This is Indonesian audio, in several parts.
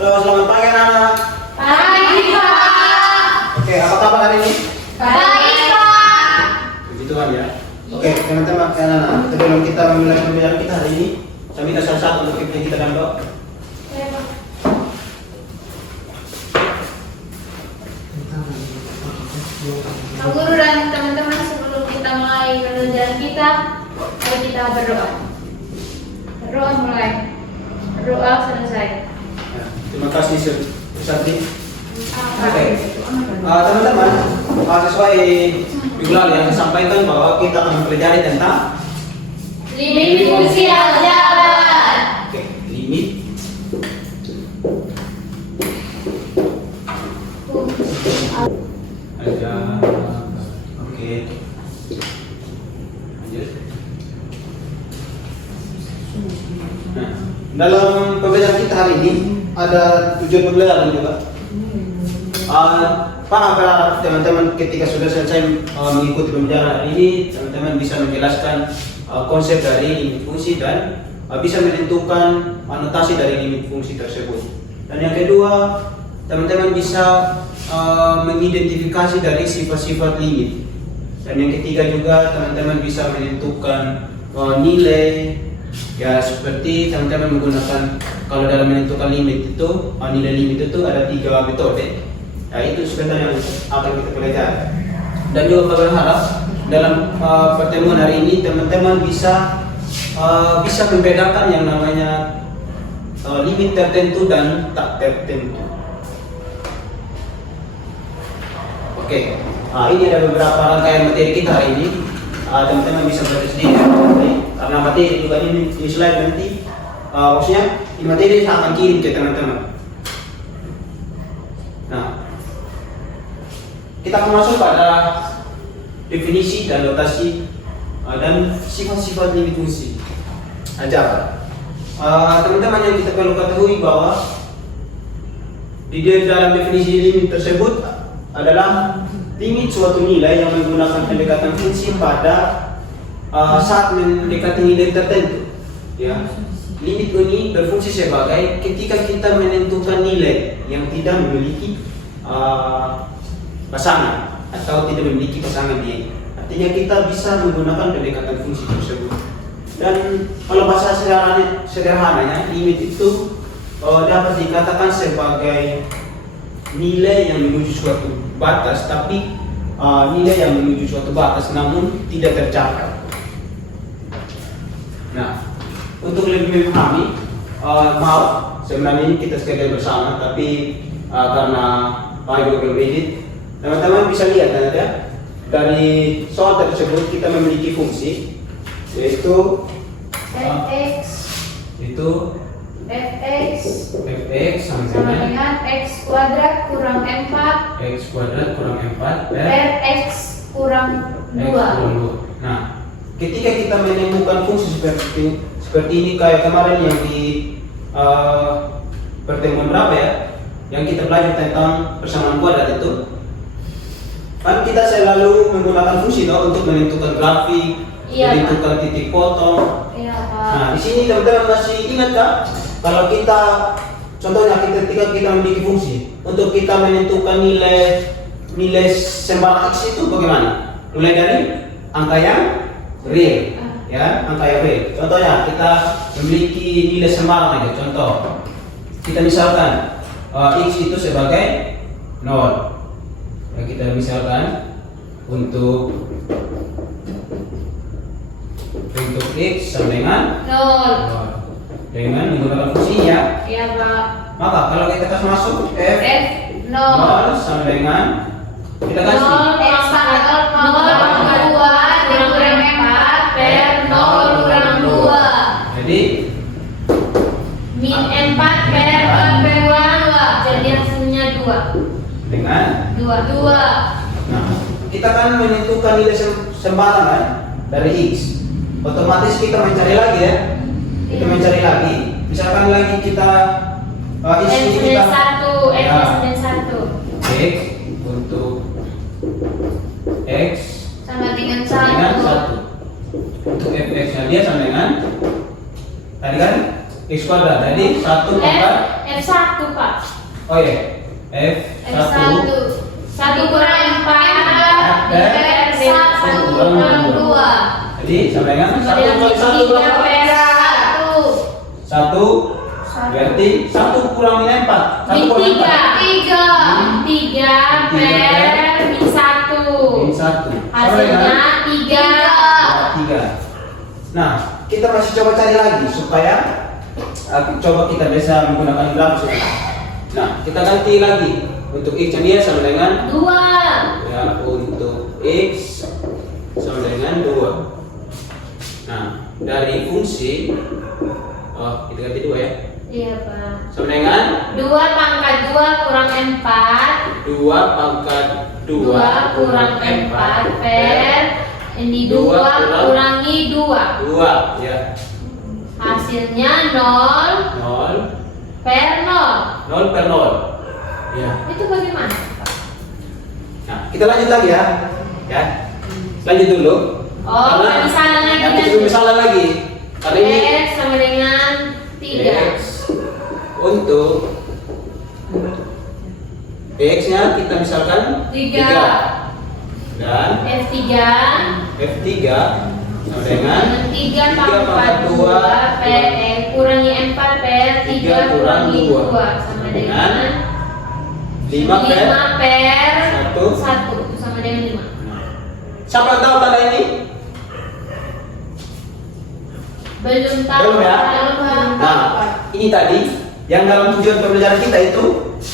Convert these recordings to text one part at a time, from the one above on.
Halo, selamat pagi anak-anak. Pagi, Pak. Oke, apa kabar hari ini? Baik, Pak. Puji Tuhan ya. Oke, teman-teman anak-anak, sebelum kita memulai pembelajaran kita hari ini, saya minta salah satu untuk kita dan doa. Pak Guru dan teman-teman, sebelum kita mulai pembelajaran kita, mari kita berdoa. Berdoa mulai. Berdoa selesai. Ya, terima kasih Susati. Oke, teman-teman, sesuai minggu lalu yang saya sampaikan bahwa kita akan mempelajari tentang Limit fungsi aljabar. oke, limit aljabar. Oke, lanjut. Nah, dalam pembelajaran kita hari ini ada tujuan pembelajaran juga. Pak agar teman-teman ketika sudah selesai mengikuti pembelajaran hari ini, teman-teman bisa menjelaskan konsep dari limit fungsi dan bisa menentukan anotasi dari limit fungsi tersebut. Dan yang kedua, teman-teman bisa mengidentifikasi dari sifat-sifat limit. Dan yang ketiga juga, teman-teman bisa menentukan nilai. Ya, seperti teman-teman menggunakan, kalau dalam menentukan limit itu, nilai limit itu ada 3 metode. Nah, itu sebenarnya yang akan kita pelajari. Dan juga kami berharap dalam pertemuan hari ini teman-teman bisa membedakan yang namanya limit tertentu dan tak tertentu. Oke, ini ada beberapa rangkaian materi kita hari ini. Teman-teman bisa belajar sendiri karena materi juga ini di slide nanti. Maksudnya di materi saya akan kirim ke teman-teman. Nah, kita akan masuk pada definisi dan notasi dan sifat-sifat limit fungsi aljabar. Teman-teman yang kita perlu ketahui bahwa di dalam definisi limit tersebut adalah limit suatu nilai yang menggunakan pendekatan fungsi pada saat mendekati nilai tertentu. Ya, limit ini berfungsi sebagai ketika kita menentukan nilai yang tidak memiliki pasangan atau tidak memiliki pasangan dia. Artinya kita bisa menggunakan pendekatan fungsi tersebut. Dan kalau bahasa sederhananya, limit itu dapat dikatakan sebagai nilai yang menuju suatu batas, tapi nilai yang menuju suatu batas namun tidak tercapai. Nah, untuk lebih memahami, maaf sebenarnya ini kita schedule bersama, tapi karena Pak Ibu belum edit, teman-teman bisa lihat ada dari soal tersebut kita memiliki fungsi yaitu Fx fx sama dengan x kuadrat kurang 4 per x kurang 2. Nah, ketika kita menemukan fungsi seperti ini kayak kemarin yang di pertemuan berapa ya, yang kita belajar tentang persamaan kuadrat itu, kan kita selalu menggunakan fungsi untuk menentukan grafik, menentukan titik potong. Iya, Pak. Nah, di sini teman-teman masih ingat kan? Kalau kita, contohnya ketika kita memiliki fungsi, untuk kita menentukan nilai sembarang x itu bagaimana? Mulai dari angka yang real, ya, angka yang real. Contohnya kita memiliki nilai sembarang aja. Contoh, kita misalkan x itu sebagai 0. Ya, kita misalkan untuk x sama dengan 0 dengan menggunakan fungsi ya. Iya, Pak. Maka kalau kita kasih masuk f 0 sama dengan kita kasih 0 x pangkat 0 2 dikurang 4 per 0 kurang 2. jadi Min 4 per 4 per 2. Jadi hasilnya 2. dengan 2. nah, kita kan menentukan nilai sembarang kan dari x. Otomatis kita mencari lagi ya. Kita mencari lagi. Misalkan lagi kita isi kita 1 ya, x 1 x untuk x sama dengan dengan 1. 1. Untuk fx nya dia sama dengan tadi kan X kuadrat. Jadi 1 pangkat F1 Pak. oh iya F1 1 kurang 4 Per 1 kurang 2. jadi sama dengan 1 kali 1 berapa? 1 berarti 1 kurang min 4 1 kurang 4 3 per min 1 min 1 hasilnya 3. Nah kita masih coba cari lagi supaya coba kita bisa menggunakan grafus. Nah kita ganti lagi untuk X nya dia sama dengan 2. ya, untuk X sama dengan 2. Nah dari fungsi kita ganti 2 ya. Iya Pak. Sama dengan 2 pangkat 2 kurang 4 2 pangkat 2 kurang 4 per ini 2 kurangi 2 ya. hasilnya 0 0 per 0 per 0 ya. 0. Itu bagaimana Pak? Nah kita lanjut lagi ya lanjut dulu Oh, misalnya lagi kita belum misalnya lagi karena ini X sama dengan 3. X untuk X nya kita misalkan 3 dan F3 F3 sama dengan 3 pangkat 2 per kurangi 4 per 3 kurangi 2 sama dengan 5 per 5 per 1 1 sama dengan 5. siapa yang tahu tanda ini? Belum tahu. Belum ya? Belum. Nah ini tadi yang dalam tujuan pembelajaran kita itu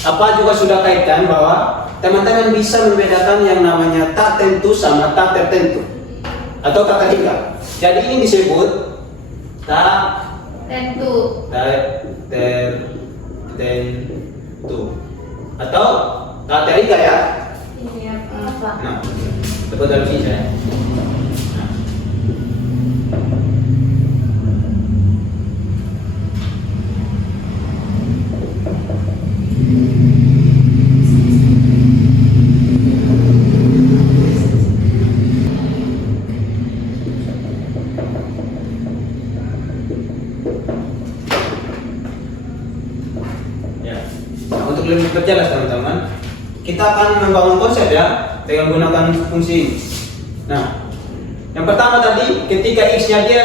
apa juga sudah kaitkan bahwa teman-teman bisa membedakan yang namanya tak tentu sama tak tertentu atau tak terhingga. Jadi ini disebut tak Tentu. tertentu atau tak terhingga ya. Iya Pak. Nah, tepuk dalam sini saya. Nah. Ya. Nah, untuk lebih perjelas teman-teman, kita akan membangun konsep ya dengan menggunakan fungsi ini. Nah, yang pertama tadi ketika X-nya dia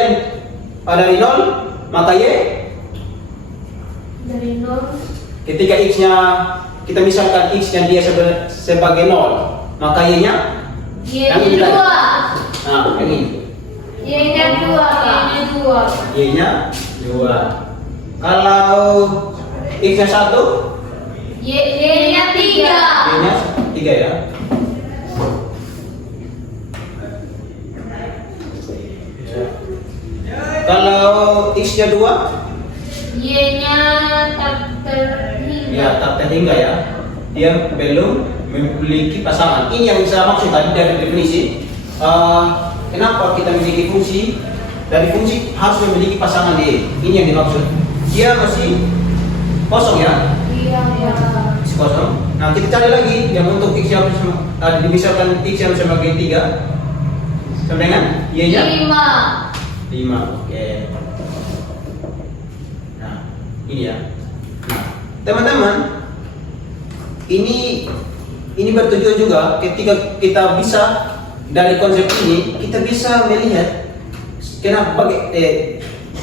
dari 0, maka Y Dari 0. ketika X-nya kita misalkan X-nya dia sebagai 0, maka Y-nya yang ini Y-nya tadi. 2. Nah, yang ini. Y-nya 2. Y-nya 2. Kalau X-nya 1, Y-nya 3. Y-nya 3 ya. Kalau X-nya 2, Y-nya tak terhingga. ya tak terhingga ya. Dia belum memiliki pasangan. Ini yang saya maksud tadi dari definisi. Kenapa kita memiliki fungsi? Dari fungsi harus memiliki pasangan dia. Ini yang dimaksud. Dia masih kosong ya. Iya Pak. Masih kosong. Nah kita cari lagi yang untuk X yang tadi misalkan X yang sebagai 3 sama dengan Y-nya 5. Oke. Nah, ini ya. Nah, teman-teman, ini bertujuan juga ketika kita bisa dari konsep ini kita bisa melihat kenapa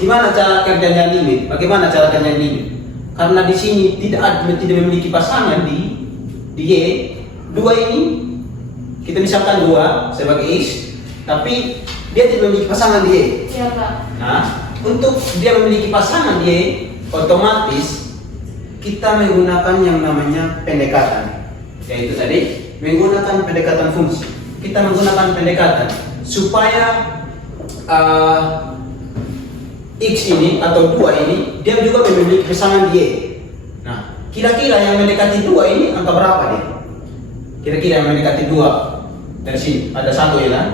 gimana cara kerjanya limit, bagaimana cara kerjanya limit. Karena di sini tidak memiliki pasangan di Y. 2 ini kita misalkan 2 sebagai X, tapi dia tidak memiliki pasangan di Y. Iya Pak. Nah, untuk dia memiliki pasangan Y, otomatis kita menggunakan yang namanya pendekatan, yaitu tadi menggunakan pendekatan fungsi. Kita menggunakan pendekatan supaya X ini atau 2 ini dia juga memiliki pasangan di Y. Nah, kira-kira yang mendekati 2 ini angka berapa dia? Kira-kira yang mendekati 2 dari sini ada 1 ya kan?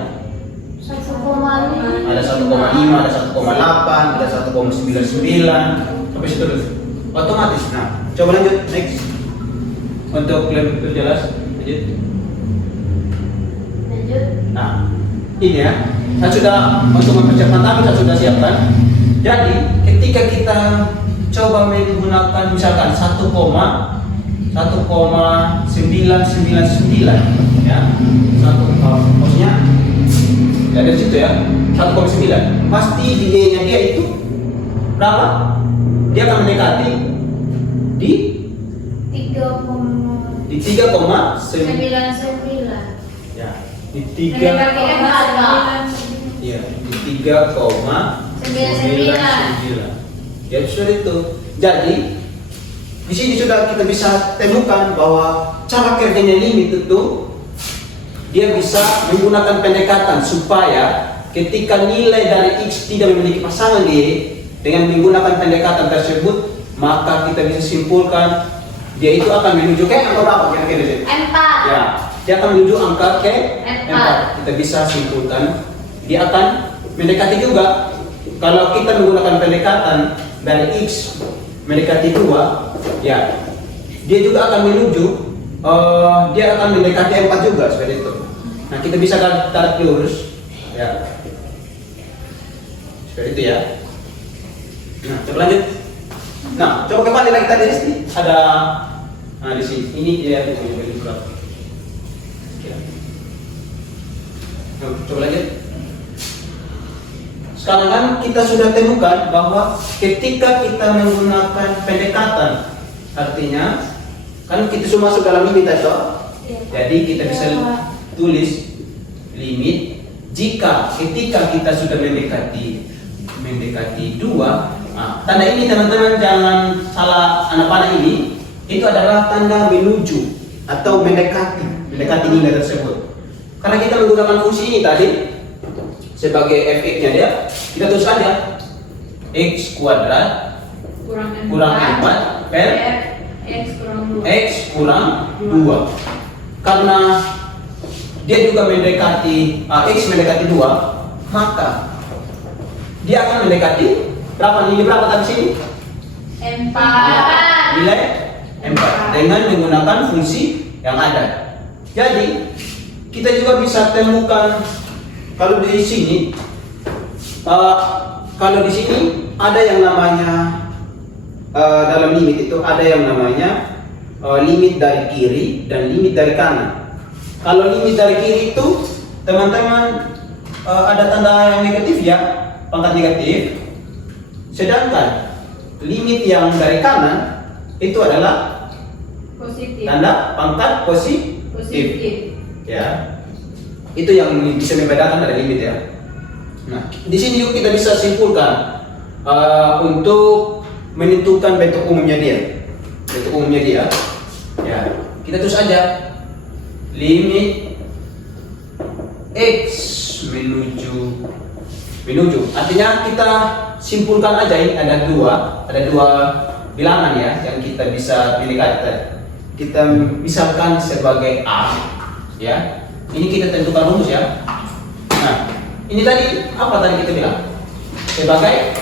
1,5. Ada 1,5, ada 1,8, ada 1,99 sampai seterusnya. Otomatis. Nah, coba lanjut next. Untuk lebih jelas, lanjut. Nah, ini ya. Saya sudah untuk mempercepat tapi saya sudah siapkan. Jadi, ketika kita coba menggunakan misalkan 1,999 ya. Maksudnya ya dari situ ya 1,9 pasti di Y-nya dia itu berapa? Dia akan mendekati di 3,99. ya di 3 ya di 3,99 ya sudah itu. Jadi di sini sudah kita bisa temukan bahwa cara kerjanya limit itu dia bisa menggunakan pendekatan supaya ketika nilai dari X tidak memiliki pasangan di Y, dengan menggunakan pendekatan tersebut maka kita bisa simpulkan dia itu akan menuju ke angka berapa kira-kira? 4. Ya, dia akan menuju angka ke 4. Kita bisa simpulkan dia akan mendekati juga. Kalau kita menggunakan pendekatan dari X mendekati 2, ya dia juga akan menuju dia akan mendekati 4 juga seperti itu. Nah kita bisa tarik lurus ya seperti itu ya. Nah coba lanjut. Nah coba kembali lagi tadi di sini ada di sini ini dia punya surat. Coba lanjut. Sekarang kan kita sudah temukan bahwa ketika kita menggunakan pendekatan, artinya kan kita semua masuk dalam limit atau jadi kita bisa tulis limit jika ketika kita sudah mendekati 2. Nah, tanda ini teman-teman jangan salah anak panah ini, itu adalah tanda menuju atau mendekati nilai tersebut. Karena kita menggunakan fungsi ini tadi sebagai fx-nya dia, kita tulis aja x kuadrat kurang 4 per x kurang 2. Karena dia juga mendekati x mendekati 2, maka dia akan mendekati nilai berapa tadi sini? 4. Nilai 4 dengan menggunakan fungsi yang ada. Jadi kita juga bisa temukan kalau di sini ada yang namanya dalam limit itu ada yang namanya limit dari kiri dan limit dari kanan. Kalau limit dari kiri itu teman-teman ada tanda yang negatif ya, pangkat negatif. Sedangkan limit yang dari kanan itu adalah Positif. tanda pangkat positif. Ya, itu yang bisa membedakan dari limit ya. Nah, di sini juga kita bisa simpulkan untuk menentukan bentuk umumnya dia. Ya, kita tulis aja limit x menuju. Artinya kita simpulkan aja ini ada dua bilangan ya yang kita bisa pilih kata. Kita misalkan sebagai A, ya. Ini kita tentukan rumus ya. Nah, ini tadi apa tadi kita bilang? Sebagai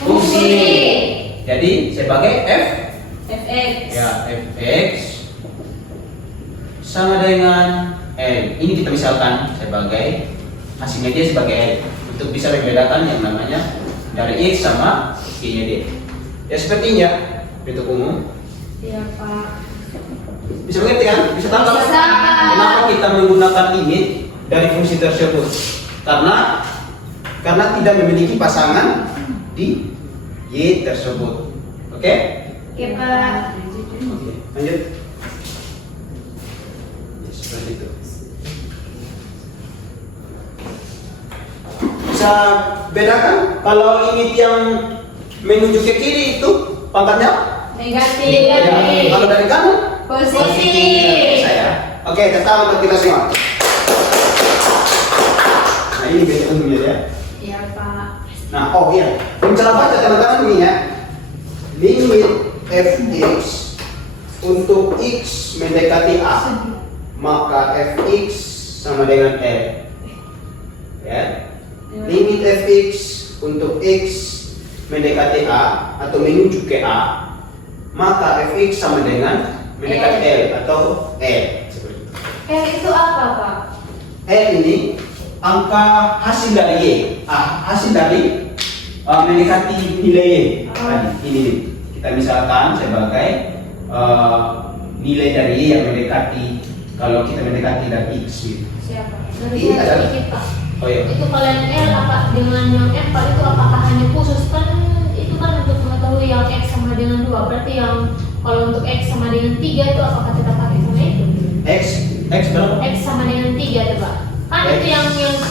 fungsi. Jadi sebagai fx. Ya, fx sama dengan L. Ini kita misalkan sebagai hasilnya dia sebagai L untuk bisa membedakan yang namanya dari X sama Y-nya dia. Ya sepertinya bentuk umum. Iya Pak. Bisa mengerti kan? Bisa tangkap? Bisa. Kenapa kita menggunakan limit dari fungsi tersebut? Karena tidak memiliki pasangan di Y tersebut. Oke? Oke Pak. Lanjut. Ya, seperti itu. Bisa bedakan kalau limit yang menuju ke kiri itu pangkatnya Negatif. ya, kalau dari kanan Positif. saya. Oke, tetap untuk kita semua. Nah ini bentuk umumnya ya. Iya Pak. Nah, oh iya, cara baca teman-teman ini ya. Limit fx untuk x mendekati a, maka fx sama dengan L. Ya. Limit fx untuk x mendekati a atau menuju ke a, maka fx sama dengan mendekati L atau L. Seperti itu. L itu apa Pak? L ini angka hasil dari Y, hasil dari mendekati nilai Y tadi. Ini nih. Kita misalkan sebagai nilai dari Y yang mendekati, kalau kita mendekati dari X gitu. Siapa? Dari Ini saya adalah- sedikit Pak. Oh iya. Itu kalau yang L apa dengan yang F Pak, itu apakah hanya khusus kan itu kan untuk mengetahui yang X sama dengan 2, berarti yang kalau untuk X sama dengan 3 itu apakah kita pakai sama itu? X berapa? X sama dengan 3 coba. Kan X. itu yang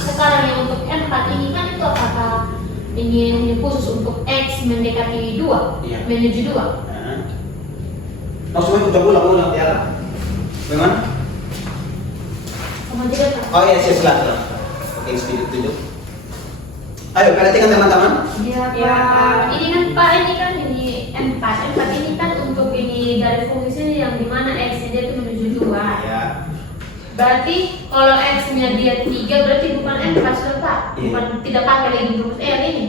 sekarang yang untuk M4 ini kan itu apakah ini hanya khusus untuk X mendekati 2, Iya. menuju 2? Nah. Maksudnya kita ulang Tiara. Bagaimana? Sama juga Pak. Oh iya, silakan. Oke, speed tunjuk. Ayo, perhatikan teman-teman. Ya, Pak. Ini kan Pak, ini M4. M4 ini kan untuk ini dari fungsi yang dimana X-nya dia itu menuju 2. Ya. Berarti kalau X-nya dia 3 berarti bukan M4 sudah Pak. Iya. Bukan tidak pakai lagi rumus L ini.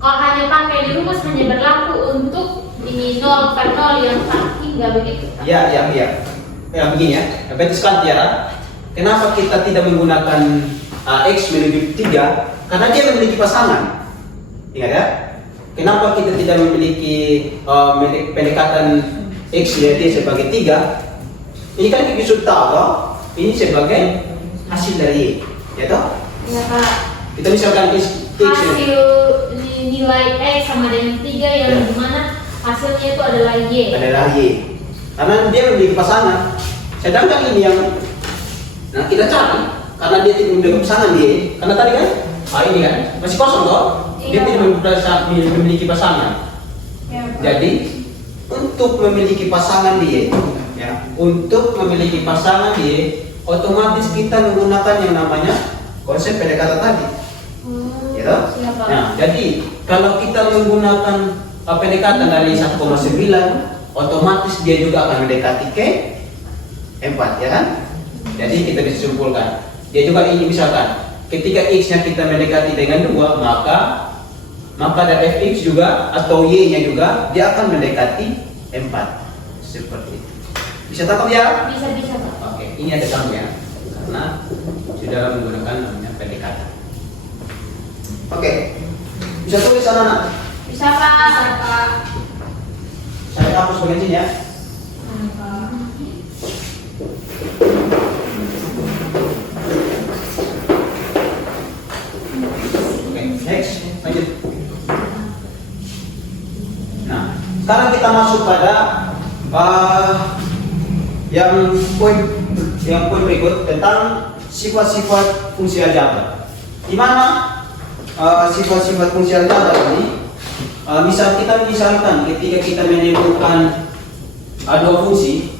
Kalau hanya pakai di rumus hanya berlaku untuk ini 0 per 0 yang tak hingga begitu Pak. Ya, begini ya. Berarti sekarang Tiara, kenapa kita tidak menggunakan X menuju 3? Karena dia memiliki pasangan. Ingat ya? Kenapa kita tidak memiliki pendekatan X ya, dia sebagai 3? Ini kan kita sudah tahu, ini sebagai hasil dari Y, ya toh? Ya Pak. Kita misalkan X Hasil nilai X sama dengan 3 yang Ya. dimana hasilnya itu adalah Y. adalah Y. Karena dia memiliki pasangan. Sedangkan ini yang kita cari, karena dia tidak memiliki pasangan Y. Karena tadi kan, ini kan masih kosong toh? Dia Iya. tidak memiliki pasangan. Ya, Pak. Jadi untuk memiliki pasangan Y, ya, untuk memiliki pasangan Y, otomatis kita menggunakan yang namanya konsep pendekatan tadi. Ya toh? Siapa? Nah, jadi kalau kita menggunakan pendekatan dari 1,9, otomatis dia juga akan mendekati ke 4, ya kan? Jadi kita bisa simpulkan. Dia juga ini misalkan, ketika X-nya kita mendekati dengan 2, maka dari Fx juga atau Y-nya juga dia akan mendekati 4. Seperti itu. Bisa tangkap ya? Bisa Pak. Oke, ini ada kamu ya. Karena sudah menggunakan namanya pendekatan. Oke. Bisa tulis anak-anak. Bisa Pak. Bisa Pak. Saya hapus bagian sini ya. Oke, next, lanjut. Nah, sekarang kita masuk pada yang poin berikut tentang sifat-sifat fungsi aljabar. Di mana sifat-sifat fungsi aljabar ini misalkan ketika kita menemukan dua fungsi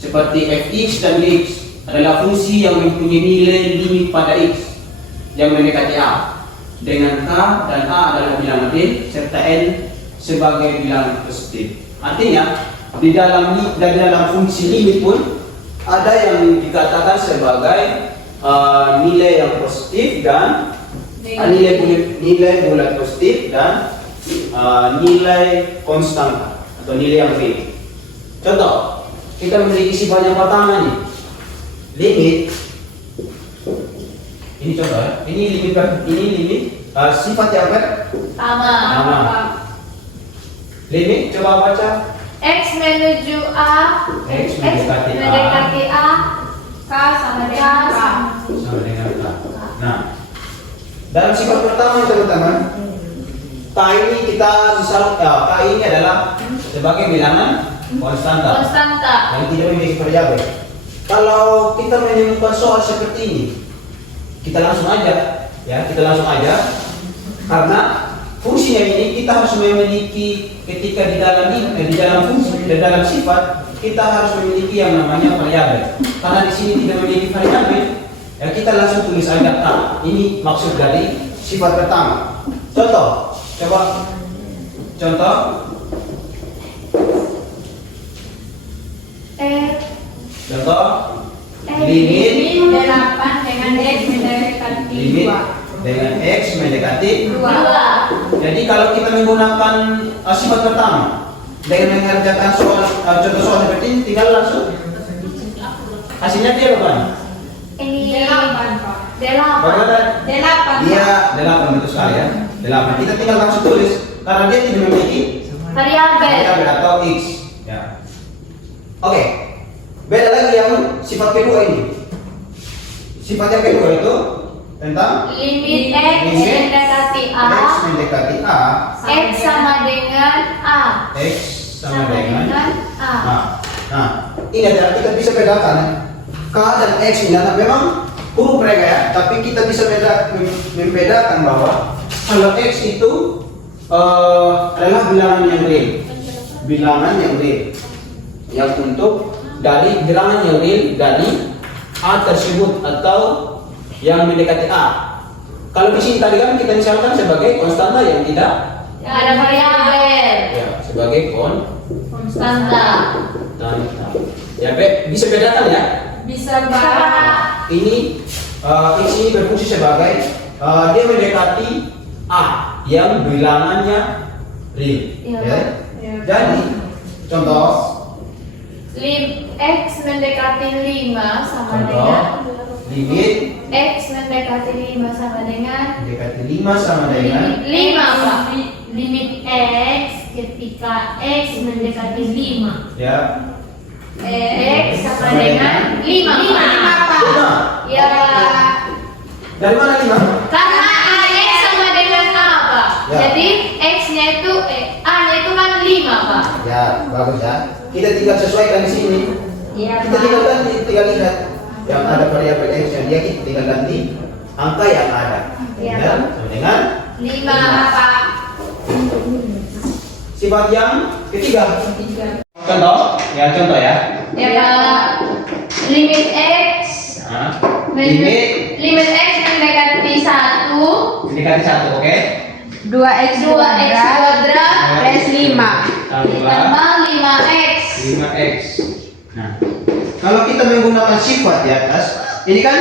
seperti fx dan dx adalah fungsi yang mempunyai nilai limit pada x yang mendekati a, dengan k dan a adalah bilangan real serta n sebagai bilangan positif. Artinya di dalam fungsi limit pun ada yang dikatakan sebagai nilai yang positif dan nilai bulat positif dan nilai konstan atau nilai yang real. Contoh, kita memiliki sifat yang pertama nih, limit. Ini contoh ya. Ini limit sifat yang Sama. limit. Coba baca. X menuju A. X mendekati A. mendekati A. K sama dengan K. Sama dengan K. Nah, dalam sifat pertama teman-teman, K ini kita misal K ini adalah sebagai bilangan konstanta Konstanta. yang tidak memiliki variabel. Kalau kita menemukan soal seperti ini, kita langsung aja, karena fungsinya ini kita harus memiliki ketika di dalam sifat kita harus memiliki yang namanya variabel. Karena di sini tidak memiliki variabel, ya kita langsung tulis aja K. Ini maksud dari sifat pertama. Contoh, coba contoh. Contoh, limit 8 dengan X mendekati limit dengan X mendekati 2. Jadi kalau kita menggunakan sifat pertama dengan mengerjakan contoh soal seperti ini, tinggal langsung hasilnya dia berapa? Ini 8 Pak. 8. Berapa? 8 Iya, 8 betul sekali ya. 8. Kita tinggal langsung tulis karena dia tidak memiliki Variabel. variabel atau x. Ya. Oke. Beda lagi yang sifat kedua ini. Sifat yang kedua itu tentang Limit X mendekati A. x mendekati a. X sama dengan A. X sama dengan A. Nah, ini adalah kita bisa bedakan K dan X ini adalah memang huruf mereka ya, tapi kita bisa membedakan bahwa kalau X itu adalah bilangan yang real, bilangan yang real, yang untuk dari bilangan yang real dari A tersebut atau yang mendekati A. Kalau di sini tadi kan kita misalkan sebagai konstanta yang tidak Ada variabel. ya, sebagai Konstanta. Ya, bisa bedakan ya. Bisa Pak. Ini X ini berfungsi sebagai dia mendekati A yang bilangannya real. Iya, Ya. Pak. Jadi contoh X mendekati 5 sama dengan limit X mendekati 5 sama dengan mendekati 5 sama dengan limit 5 Pak. Limit X ketika X mendekati 5. ya X sama dengan 5 Pak. 5. Ya Pak. Dari mana 5? Karena X sama dengan A Pak. Ya. Jadi X-nya itu A-nya itu kan 5 Pak. Ya, bagus ya. Kita tinggal sesuaikan di sini. Iya Kita tinggal ganti, tinggal lihat yang ada variabel X yang dia kita tinggal ganti angka yang ada. Iya, Ya, Pak. sama dengan 5 Pak. sifat yang ketiga. Contoh ya. Ya Pak. Limit X Nah, limit limit X mendekati 1 mendekati 1, oke? 2x 2x kuadrat plus 5. ditambah 5x. 5x. Nah, kalau kita menggunakan sifat di atas, ini kan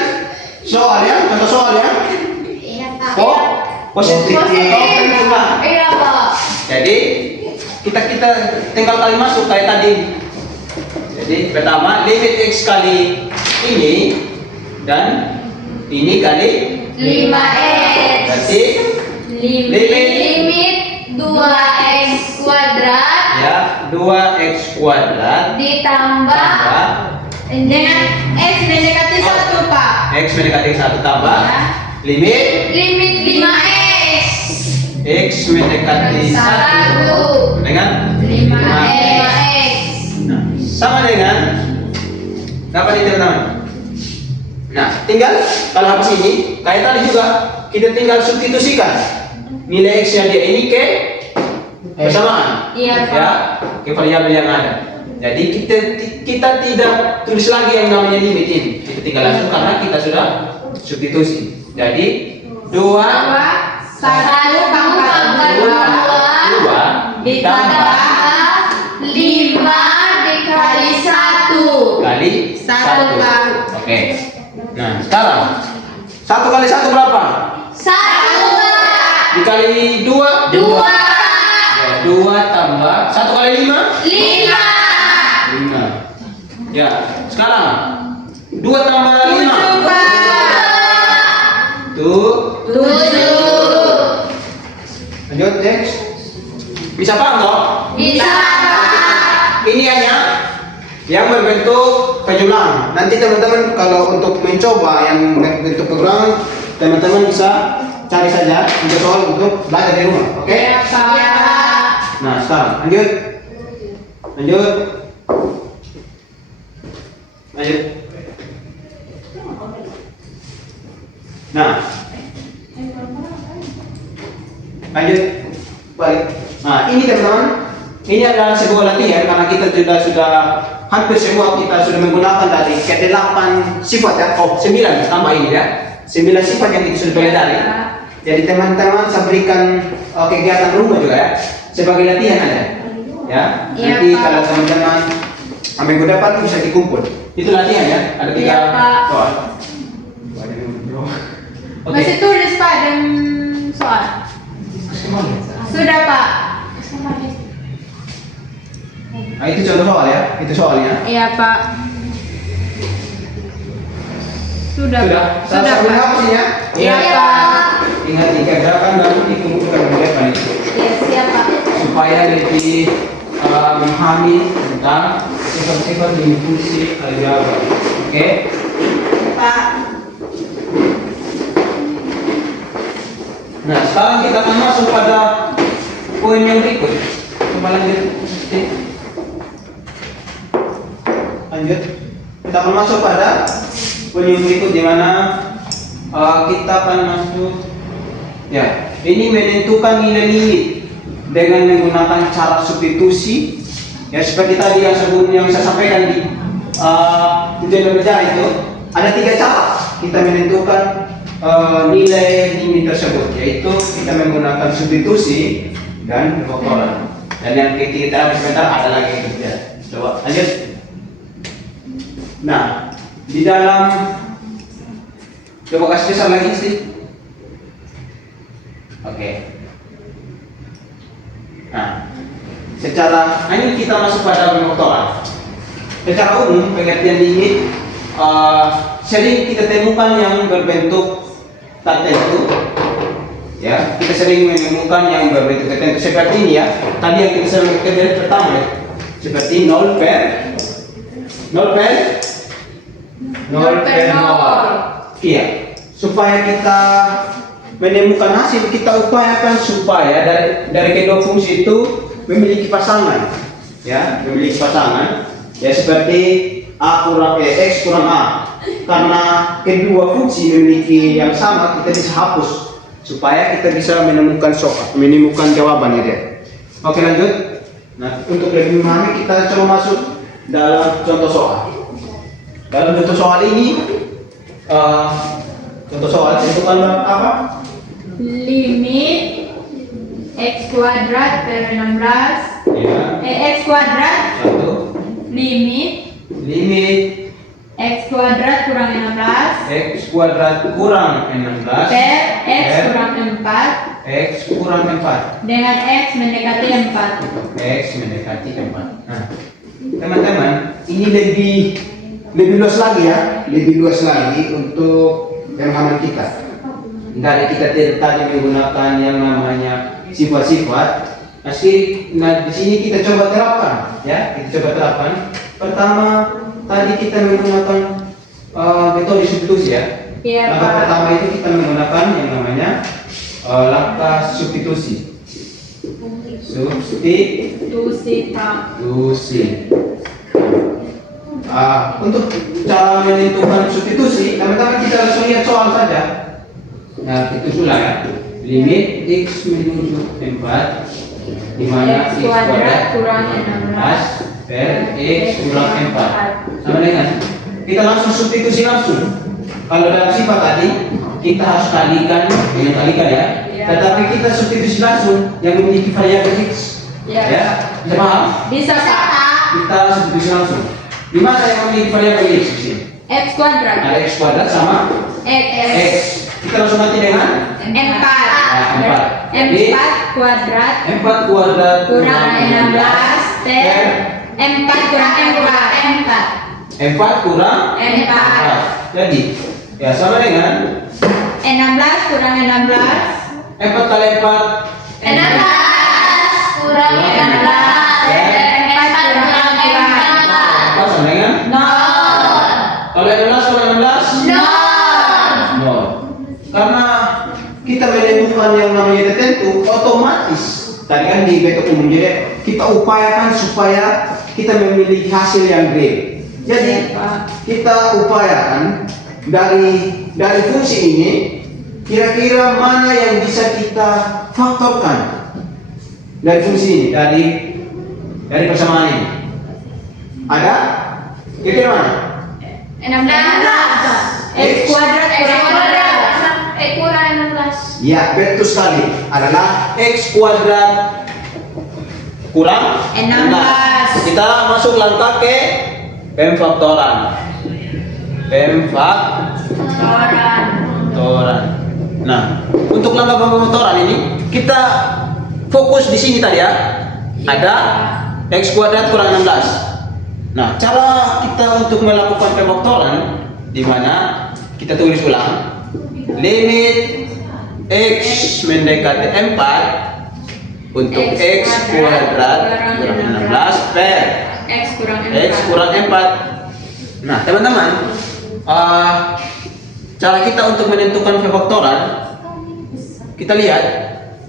soal ya, contoh soal ya. Iya Pak. Positif atau perhitungan. Iya Pak. Jadi kita tinggal kali masuk kayak tadi. Jadi pertama limit x kali ini dan ini kali 5x. berarti Limit 2x kuadrat ya 2x kuadrat ditambah Dengan x mendekati 1, Pak. x mendekati 1 tambah Ya. limit 5x x mendekati 1 dengan 5x. Nah, sama dengan dapat ini teman-teman. Nah, tinggal kalau habis ini kayak tadi juga kita tinggal substitusikan nilai x-nya dia ini ke persamaan. Iya, Pak. Ya, ke variabel yang ada. Jadi kita tidak tulis lagi yang namanya limit ini. Kita tinggal langsung karena kita sudah substitusi. Jadi 2 1 pangkat 2 ditambah 5 dikali 1 kali 1, Pak. Oke. Nah, sekarang 1 kali 1 berapa? 1 Dikali 2? 2 Ya, 2 tambah 1 kali 5? 5 5. Ya, sekarang 2 tambah 5? 7, Pak. Tuh. 7 Lanjut, next. Bisa paham toh? bisa Ini hanya yang berbentuk penjulang. Nanti teman-teman kalau untuk mencoba yang berbentuk penjulang, teman-teman bisa cari saja untuk soal untuk belajar di rumah, oke? Ya, Pak. Nah, sekarang lanjut. Lanjut. Nah. Lanjut. Balik. Nah, ini teman-teman, ini adalah sebuah latihan karena kita sudah hampir semua kita sudah menggunakan dari ke-8 sifat ya. Oh, 9 tambah ini ya. 9 sifat yang kita sudah pelajari. Jadi teman-teman saya berikan kegiatan rumah juga ya, sebagai latihan aja. Ya. Iya, Nanti Pak. kalau teman-teman minggu depan bisa dikumpul. Itu latihan ya. Ada 3 Iya, Pak. soal. Oke. Masih tulis, Pak, dan soal. Sudah, Pak. Nah, itu contoh soal ya. Itu soalnya. Iya, Pak. Sudah, Pak. Sudah Sudah, Pak. hapus ini ya. Iya, Pak. ingat dikerjakan dan dikumpulkan oleh panitia Yes, siap Pak. supaya lebih memahami tentang sifat-sifat dari fungsi aljabar. Oke? Pak. Nah, sekarang kita akan masuk pada poin yang berikut. Coba lanjut. Lanjut. Kita akan masuk pada poin yang berikut di mana kita akan masuk. Ya, ini menentukan nilai limit dengan menggunakan cara substitusi. Ya, seperti tadi yang sebelumnya yang saya sampaikan di tujuan belajar itu ada 3 cara kita menentukan nilai limit tersebut, yaitu kita menggunakan substitusi dan pemoktoran. Dan yang ketiga sebentar ada lagi ya. Coba lanjut. Nah, di dalam coba kasih besar lagi sih. Oke. Nah, ini kita masuk pada pemoktoran. Secara umum pengertian limit sering kita temukan yang berbentuk tertentu. Ya, kita sering menemukan yang berbentuk tertentu seperti ini ya. Tadi yang kita sering lihat pertama ya. Seperti 0 per 0. Iya. Supaya kita menemukan hasil, kita upayakan supaya dari kedua fungsi itu memiliki pasangan. Ya, memiliki pasangan. Ya, seperti X kurang A. Karena kedua fungsi memiliki yang sama, kita bisa hapus supaya kita bisa menemukan jawabannya dia. Oke, lanjut. Nah, untuk lebih memahami kita coba masuk dalam contoh soal. Dalam contoh soal ini, contoh soal tentukan apa? Limit X kuadrat per 16. Ya. X kuadrat. 1. Limit X kuadrat kurang 16 X kuadrat kurang 16 per X per kurang 4 X kurang 4 dengan X mendekati 4. X mendekati 4. Nah, teman-teman, ini lebih luas lagi ya, lebih luas lagi untuk pemahaman kita. Dari kita tadi menggunakan yang namanya sifat-sifat. Nah, di sini kita coba terapkan, ya, kita coba terapkan. Pertama, tadi kita menggunakan metode substitusi ya. Iya, Langkah Pak. pertama itu kita menggunakan yang namanya langkah substitusi. Substitusi, Pak. Untuk cara menentukan substitusi, teman-teman kita langsung lihat soal saja. Nah, itu sudah ya. Limit X menuju 4 di mana X kuadrat kurang 16 per X kurang 4 sama dengan kita langsung substitusi langsung. Kalau dalam sifat tadi kita harus kalikan dengan kalikan ya. Ya. Tetapi kita substitusi langsung yang memiliki variabel X. Ya. Ya, bisa paham? Bisa, Pak. Kita substitusi langsung. Di mana yang memiliki variabel X di sini? X kuadrat. Ada X kuadrat sama X. Kita langsung ganti dengan 4. 4 kuadrat 4 kuadrat kurang 16 per 4 kurang 4 kurang 4. Jadi ya sama dengan 16 kurang 16 4 kali 4 16 kurang 16 4 kurang 4 sama dengan 0. kalau 16 kurang 16 0. Karena kita menemukan yang namanya tertentu, otomatis tadi kan di bentuk umum, jadi kita upayakan supaya kita memiliki hasil yang real. Jadi kita upayakan dari fungsi ini kira-kira mana yang bisa kita faktorkan dari fungsi ini, dari persamaan ini. Ada? Kira-kira mana? 16 X kuadrat kurang 16. Ya, betul sekali. Adalah X kuadrat kurang 16. Kita masuk langkah ke pemfaktoran. Nah, untuk langkah pemfaktoran ini kita fokus di sini tadi ya. Ada X kuadrat kurang 16. Nah, cara kita untuk melakukan pemfaktoran di mana kita tulis ulang limit X mendekati 4 untuk X kuadrat kurang 16 per X kurang 4. X kurang 4. Nah, teman-teman, cara kita untuk menentukan faktoran, kita lihat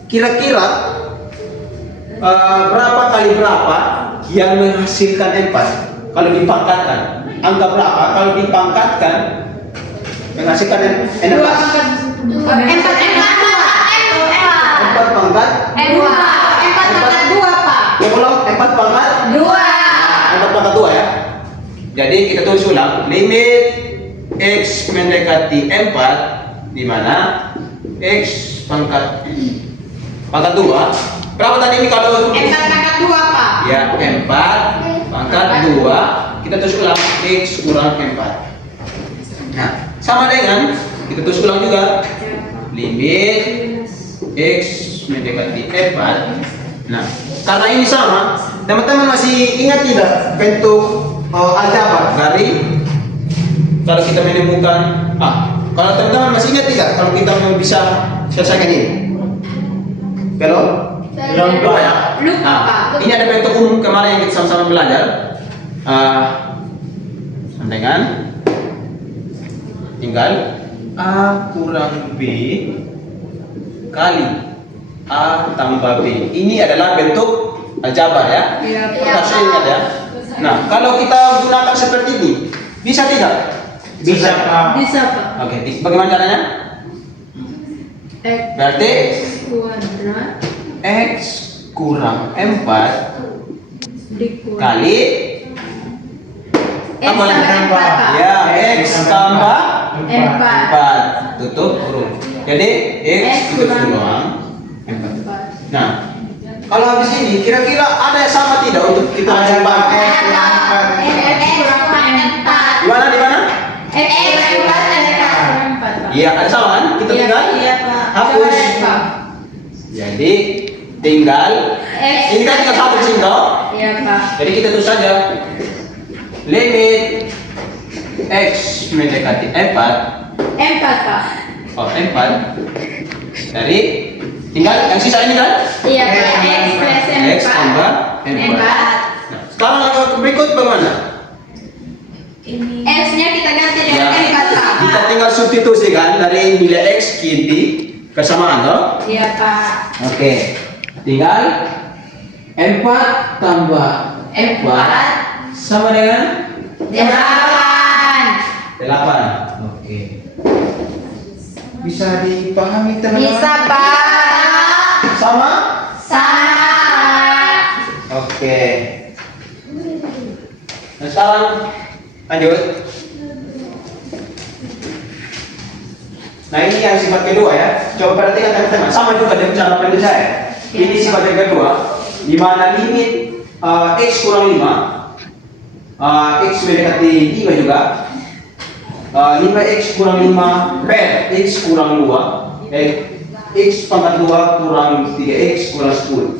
kira-kira berapa kali berapa yang menghasilkan 4 kalau dipangkatkan. Angka berapa kalau dipangkatkan menghasilkan 16? 4 pangkat 4 Pak. ya, kalau 4 pangkat 4 pangkat 2 ya. Jadi kita tulis ulang, limit X mendekati 4 di mana X pangkat 2. Berapa tadi ini kalau 4 pangkat 2 Pak. ya, 4 pangkat 2, kita tulis ulang X kurang 4. Nah, sama dengan kita tulis ulang juga limit X mendekati 4. Nah, karena ini sama, teman-teman masih ingat tidak bentuk aljabar dari kalau kita menemukan kalau teman-teman masih ingat tidak kalau kita bisa selesaikan ini? Belum? Lupa ya? Lupa, Pak. Ini ada bentuk umum kemarin yang kita sama-sama belajar. Dengan tinggal A kurang B kali A tambah B. Ini adalah bentuk aljabar ya. Iya, Pak. Harus ingat ya. Nah, kalau kita gunakan seperti ini, bisa tidak? Bisa. Bisa Pak. Oke, bagaimana caranya? X Berarti kuadrat X kurang 4 dikurangi kali X tambah 4 Pak. ya, X tambah 4. 4 tutup kurung. Jadi X tutup kurang 4. Nah, kalau habis ini kira-kira ada yang sama tidak untuk kita coba X kurang 4. di mana? X kurang 4. Iya, ada sama kan? Kita tinggal Iya Pak. hapus. Pak. Jadi tinggal ini kan tinggal satu singkong. Iya Pak. Jadi kita tulis saja limit X mendekati 4 Pak. Oh, 4 dari tinggal yang sisa ini kan? Iya Pak. X plus X tambah 4. 4. Nah, sekarang yang berikut bagaimana? X-nya kita ganti dengan Ya, 4 Pak. kita tinggal substitusikan dari nilai X kini kesamaan toh? Iya Pak. Oke. Tinggal 4 tambah 4 sama dengan 8. Oke. Bisa dipahami teman-teman? Bisa Pak. Sama? Sama. Oke. Nah, sekarang lanjut. Nah, ini yang sifat kedua ya. Coba perhatikan teman-teman. Sama juga dengan cara penyelesaian. Ini sifat yang kedua, di mana limit X kurang 5, X mendekati 5 juga. 5X kurang 5 per X kurang 2, X pangkat 2 kurang 3X kurang 10.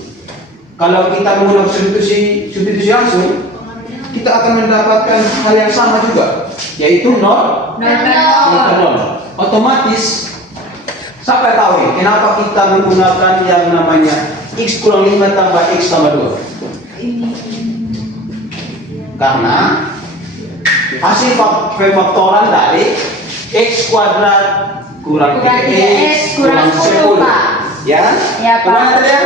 Kalau kita menggunakan substitusi langsung, kita akan mendapatkan hal yang sama juga, yaitu 0 ke 0. Otomatis, siapa tahu ya, kenapa kita menggunakan yang namanya X kurang 5 tambah X tambah 2? Karena hasil faktoran dari X kuadrat kurang 3X kurang 10. Ya? Ya, Pak. Kemana tadi ya?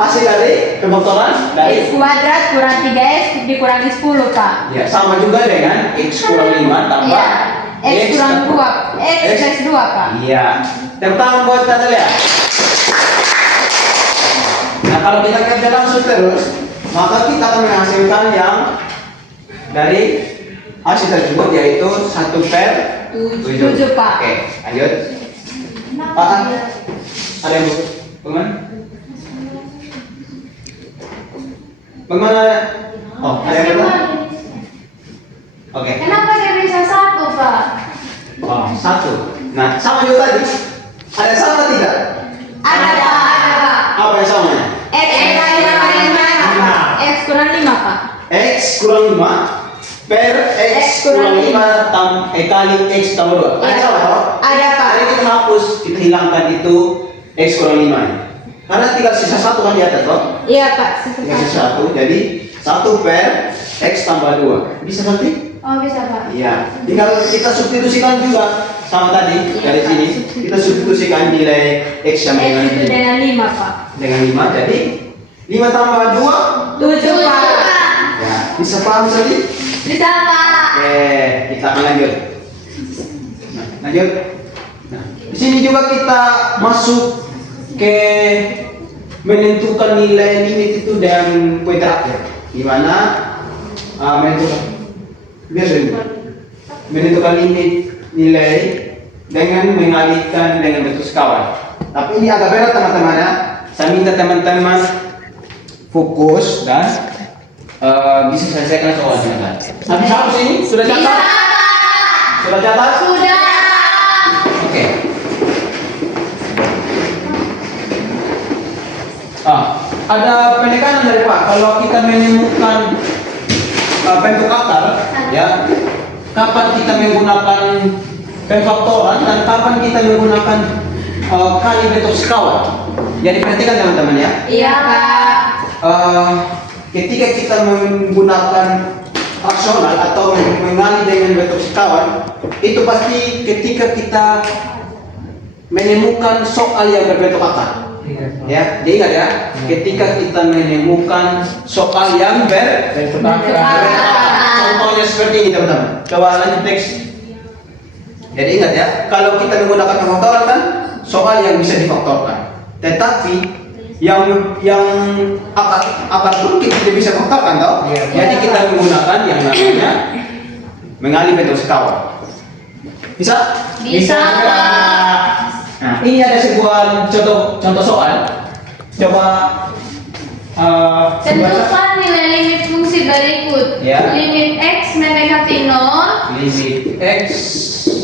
Hasil dari pemfaktoran dari X kuadrat kurang 3X dikurangi 10 Pak. ya, sama juga dengan X kurang 5 tambah Iya. X kurang 2. X plus 2 Pak. Iya. Tepuk tangan buat Natalia. Nah, kalau kita kerja langsung terus, maka kita akan menghasilkan yang dari hasil tersebut, yaitu 1 per 7. 7 Pak. Oke, lanjut. Pak, ada yang bagaimana? Bagaimana? Oh, ada yang bagaimana? Oke. Kenapa dia bisa 1 Pak? Oh, 1. Nah, sama juga tadi. Ada sama tidak? Ada Pak. Apa yang sama? X kurang 5 Pak. X kurang 5 per X kurang 5 kali X tambah 2. Ada sama toh? Ada Pak. Jadi kita hapus, kita hilangkan itu X kurang 5. Karena tinggal sisa 1 kan di atas toh? Iya Pak, Tinggal sisa 1, jadi 1 per X tambah 2. Bisa nanti? Oh bisa Pak. Iya. Tinggal kita substitusikan juga sama tadi dari sini. Kita substitusikan nilai X yang X itu dengan 5 Pak. dengan 5, jadi 5 tambah 2. 7 Pak. Ya, bisa paham tadi? Bisa Pak. Oke, kita akan lanjut. Nah, lanjut. Nah, di sini juga kita masuk ke menentukan nilai limit itu dengan poin terakhir. Di mana menentukan limit nilai dengan mengalihkan dengan bentuk sekawan. Tapi ini agak berat teman-teman ya. Saya minta teman-teman fokus dan bisa selesaikan soalnya. Habis hapus ini sudah catat? Sudah catat? Sudah. Oke. Ada penekanan dari Pak. Kalau kita menemukan bentuk akar, ya, kapan kita menggunakan pemfaktoran dan kapan kita menggunakan kali bentuk sekawan. Jadi perhatikan teman-teman ya. Iya Pak. Ketika kita menggunakan fraksional atau mengali dengan bentuk sekawan, itu pasti ketika kita menemukan soal yang berbentuk akar. Ya, jadi ingat ya, ketika kita menemukan soal yang berbentuk akar. Contohnya seperti ini teman-teman. Coba lanjut next. Jadi ingat ya, kalau kita menggunakan pemfaktoran kan soal yang bisa difaktorkan. Tetapi yang akar pun kita tidak bisa faktorkan tau? Jadi kita menggunakan yang namanya mengalih bentuk sekawan. Bisa? Bisa. Nah, ini ada sebuah contoh soal. Coba Tentukan nilai limit fungsi berikut. Ya. Limit X mendekati 0 limit X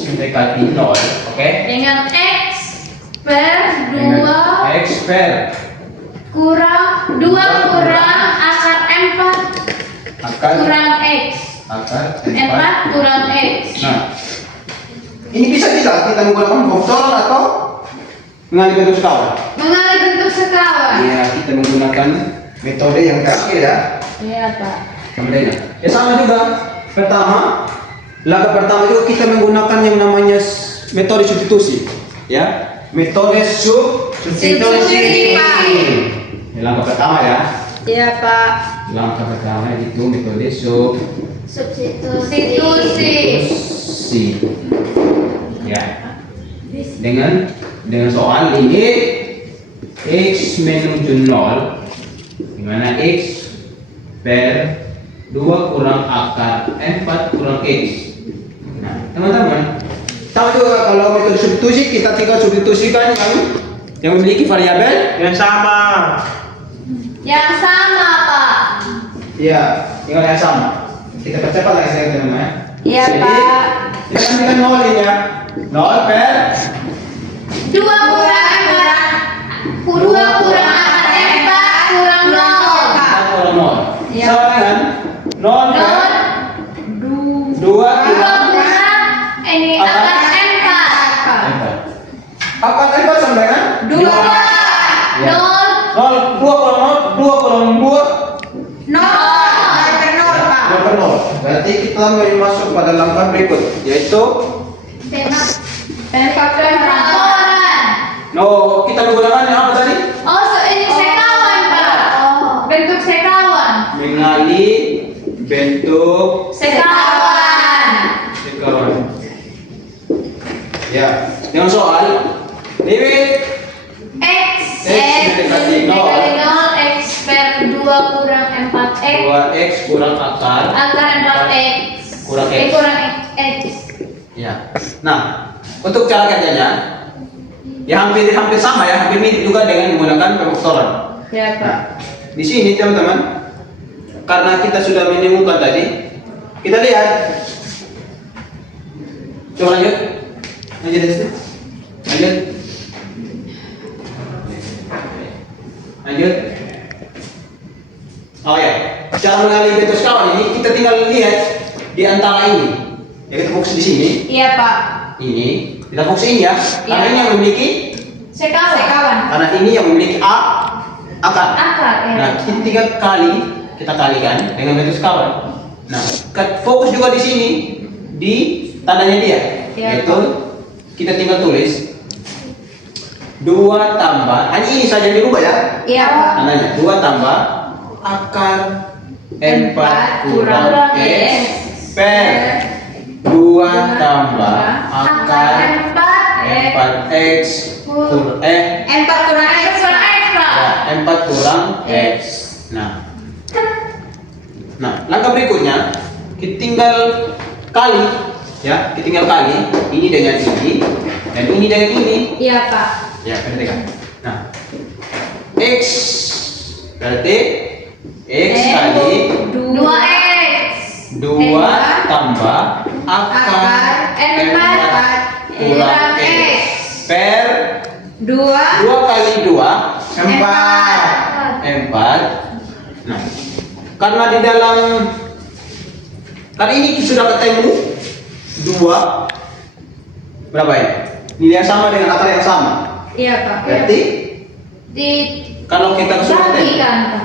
mendekati 0, oke? dengan X per 2 Dengan X per kurang 2 kurang akar 4 akar kurang X. akar 4 kurang X. Nah, ini bisa tidak kita menggunakan faktoran atau mengalih bentuk sekawan? Mengalih bentuk sekawan. Iya, kita menggunakan metode yang terakhir ya. Iya Pak. Kemudian ya sama juga. Pertama, langkah pertama juga kita menggunakan yang namanya metode substitusi. Ya, metode substitusi. Ini langkah pertama ya. Iya Pak. Langkah pertama itu metode substitusi. Ya. Dengan soal limit X menuju 0, di mana X per 2 kurang akar 4 kurang X. Nah, teman-teman, tahu juga kalau metode substitusi kita tinggal substitusikan yang memiliki variabel Yang sama. Yang sama Pak. iya, yang sama. Kita percepat lagi saya teman-teman. Iya Jadi, Pak. kita ambilkan 0 ini ya. 0 per 2 kurang akar 2 kurang akar 4 kurang 0 Pak. 4 kurang 0. Iya. Sama dengan 0 per 2 2 kurang kurang ini akar 4. 4. Akar 4 sama dengan 2 Ya. 0 0, 2 kurang 0, 2 kurang 2 0 akar 0 Pak. 0 per 0. Berarti kita masuk pada langkah berikut, yaitu Pemfaktoran. no, kita menggunakan yang apa tadi? Oh, so ini sekawan Pak. Bentuk sekawan. Mengalih bentuk Sekawan. sekawan. Ya, dengan soal limit X mendekati 0. X per 2 kurang 4X 2x kurang akar akar 4X kurang X. kurang X. Ya. Nah, untuk cara kerjanya ya hampir sama ya, hampir mirip juga dengan menggunakan pemfaktoran. Ya Pak. Nah, di sini teman-teman, karena kita sudah menemukan tadi, kita lihat. Coba lanjut. Lanjut di situ. Lanjut. Lanjut. Oh ya, cara mengalih bentuk sekawan ini kita tinggal lihat di antara ini. Ya, kita fokus di sini. Iya Pak. Ini kita fokus ini ya. Karena ini yang memiliki Sekawan. Karena ini yang memiliki akar. Akar, ya. Nah, kita kalikan dengan metode sekawan. Nah, fokus juga di sini di tandanya dia, Ya, yaitu kita tinggal tulis 2 tambah, hanya ini saja yang dirubah ya. Iya, Pak. Tandanya 2 tambah akar 4 kurang X per 2 tambah akar 4X kurang 4 kurang X, Pak. Ya, 4 kurang X. Nah, langkah berikutnya kita tinggal kali ya, kita tinggal kali ini dengan ini dan ini dengan ini. Iya, Pak. Ya, perhatikan. Nah, X berarti X kali 2X 2 tambah akar 4 kurang X per 2 kali 2 4. Nah, karena di dalam kan ini sudah ketemu 2 berapa ya? Nilai yang sama dengan akar yang sama. Iya, Pak. Berarti Di kalau kita kesulitan bagikan, Pak.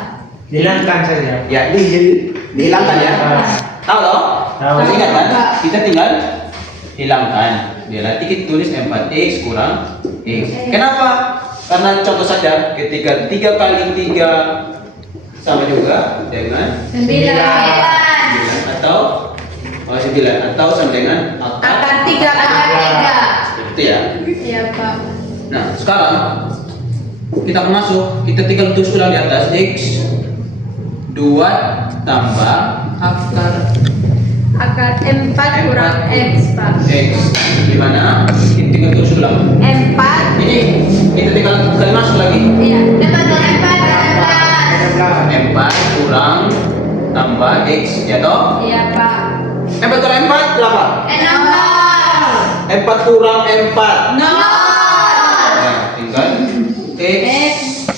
Hilangkan saja. ya dihilangkan ya. Tahu toh? Tahu. Masih ingat kan? Pak. Kita tinggal hilangkan. Berarti kita tulis 4x kurang x. Kenapa? Karena contoh saja ketika 3 kali 3 sama juga dengan 9 atau 9 atau sama dengan akar 3 kali 3. Seperti ya. Iya, Pak. Nah, sekarang kita akan masuk, kita tinggal tulis ulang di atas x 2 tambah Akar 4 kurang X, Pak. x di mana kita tinggal tulis ulang. 4. Ini kita tinggal kali masuk lagi. Iya. Dapat 4 4 kurang tambah x ya toh? Iya, Pak. 4 kurang 4 berapa? 4 kurang 4. Nah, tinggal x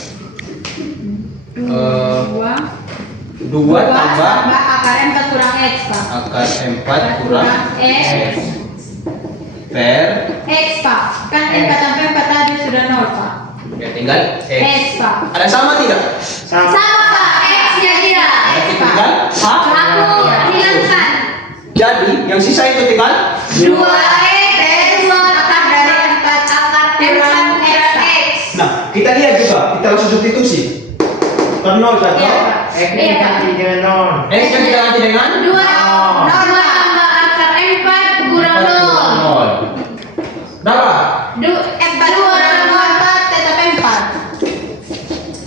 2 tambah akar 4 kurang X, Pak. akar 4 kurang X per X, Pak. Kan 4 sampai 4 tadi sudah 0, Pak. ya tinggal X, Pak. Ada sama tidak? Sama, Pak. X-nya tidak. X, Berarti Pak. tinggal Hapus, hilangkan. Jadi yang sisa itu tinggal 2X akar dari 4 akar kurang X. Nah, kita lihat juga, kita langsung substitusi. Per 0 kan? Iya, Pak. X diganti dengan 0. X yang kita ganti dengan 2 tambah akar 4 kurang 0. 0. Berapa? 4 kurang 4 tetap 4.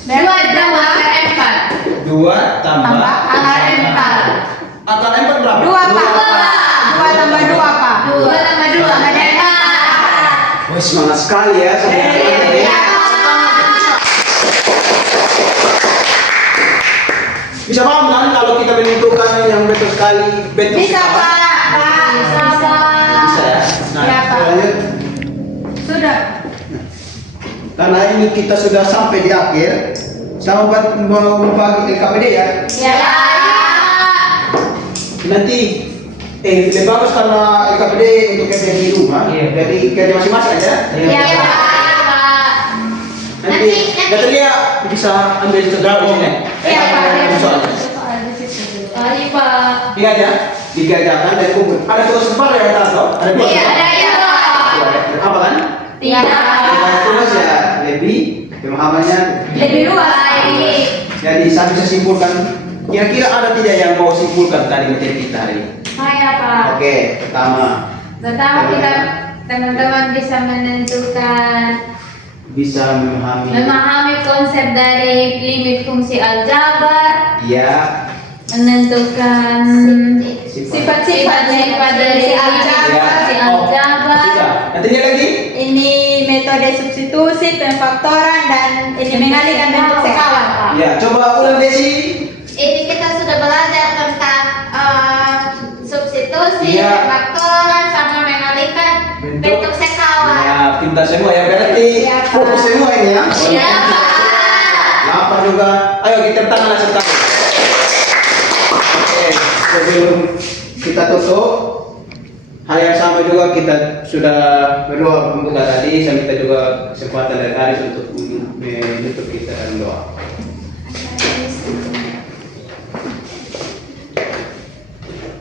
2 tambah akar 4. 2 tambah Akar 4. akar 4 berapa? 2, Pak. 2 tambah 2, Pak. 2 tambah 2 ada 4. Wah, semangat sekali ya semuanya. Bisa paham kan kalau kita menentukan yang betul sekali betul Bisa, Pak. Bisa, Pak. Bisa ya. Nah, Ya, Pak. lanjut. Sudah. Karena ini kita sudah sampai di akhir. Sama mau bagi LKPD ya. Ya. Nanti lebih bagus karena LKPD untuk kerja di rumah. Iya. Jadi kerja masing-masing aja. Ya, Pak. Nanti Natalia bisa ambil segala di sini. Iya, Pak. Soalnya. Mari, Pak. Ingat ya, dikerjakan dan kumpul. Ada tugas kepala ya atau? Ada dua. Iya, ada ya, Pak. Apa kan? Tidak. Tugas ya lebih pemahamannya. Lebih luas. Jadi saya bisa simpulkan. Kira-kira ada tidak yang mau simpulkan tadi materi kita hari ini? Saya, Pak. Oke, pertama Pertama kita teman-teman bisa menentukan bisa Memahami konsep dari limit fungsi aljabar, ya menentukan sifat-sifat dari si aljabar. si aljabar. Sudah. Nanti dia lagi. Ini metode substitusi, pemfaktoran, dan ini mengalihkan bentuk sekawan, Pak. Ya, coba ulang Desi. Ini kita sudah belajar tentang substitusi, Iya. pemfaktoran, sama mengalihkan bentuk sekawan. Ya, pintar semua ya berarti. Iya, Pak. Fokus semua ini ya. Iya, Pak. Lapar juga. Ayo kita tangan langsung tangan. Oke, sebelum kita tutup, hal yang sama juga kita sudah berdoa membuka tadi, saya minta juga kesempatan dari Aris untuk menutup kita dalam doa.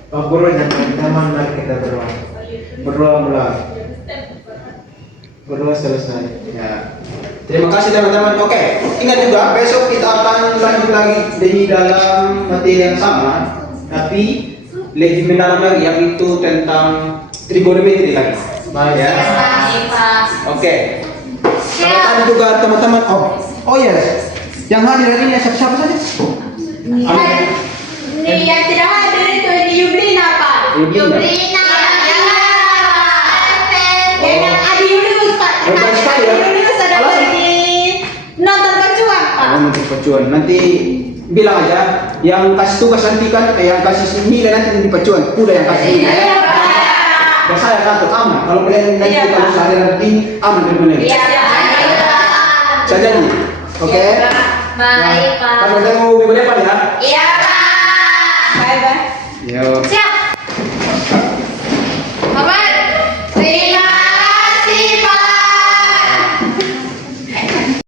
Pak Guru dan teman-teman, mari kita berdoa. Berdoa mulai. Berdoa selesai. Ya. Terima kasih teman-teman. Oke, ingat juga besok kita akan lanjut lagi di dalam materi yang sama, tapi lebih mendalam lagi yang itu tentang trigonometri lagi. Baik. Ya. Oke. Kalau tadi juga teman-teman, oh yes, yang hadir hari ini siapa saja? Ini yang tidak hadir itu Yublina Pak. Yublina. Dengan Adi Yunus Pak. Hebat sekali ya. Adi Yunus ada Alasan? di nonton pejuang Pak. Untuk pecuan. Nanti bilang aja yang kasih tugas nanti kan, yang kasih nilai nanti di pecuan, kuda yang kasih nilai. Iya, Pak. Dan saya takut aman. Kalau kalian nanti Iya, kalau Pak. sehari nanti aman dari mana? Iya, Saya janji. Oke. Baik, Pak. Kalau ketemu minggu depan ya. Iya Pak. Bye bye. Yo. Siap.